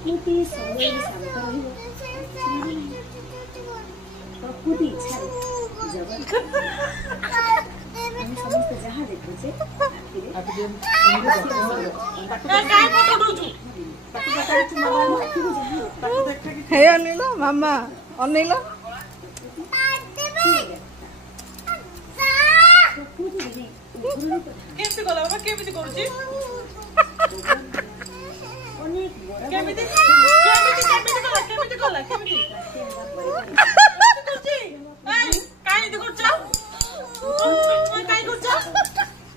प्रकृति सबैले शान्त रहिब प्रकृति इच्छा जगत हम समस्त जहाँ देखुचे हे अनिल मामा अनिल केमती गला बाबा केमती करूची अनेक बड़ा केमती गला केमती करूची काय इथे करछा काय करछा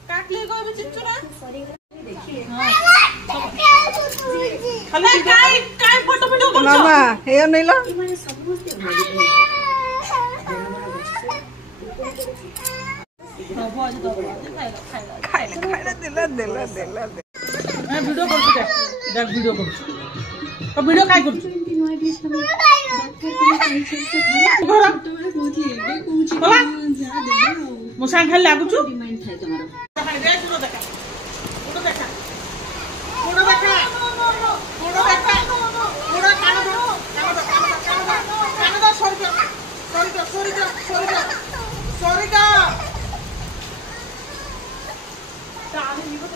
काटले कोई चिच्चू ना देखिए खाली काय फोटो वीडियो करछा मामा हे अनिल माने समस्त भागी खाइला दिला मैं वीडियो करछु देख वीडियो करछु तो वीडियो काय करछु मो सांग खाली लागुछु डिमांड थाय तुम्हारा हाय रे वीडियो देखा फोटो देखा फोटो देखा फोटो देखा फोटो कान दो सॉरी दादी ये तो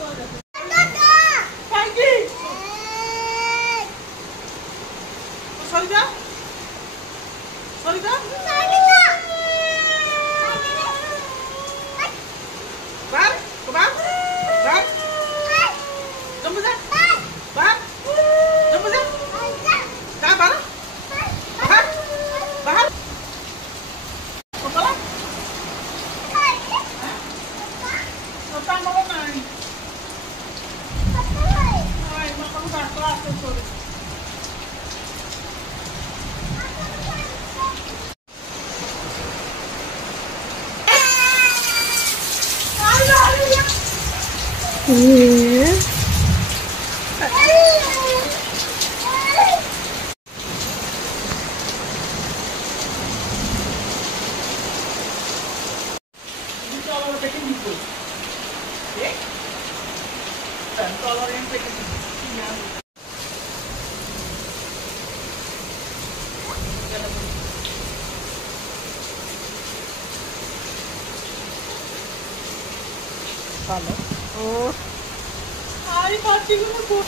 काय की सॉरी बार जम जा बार जम जा का बार बाहर कोला सोता मग नाही आई मग पण काढतो असं सोड Vale. Ay, Pati, ¿cómo?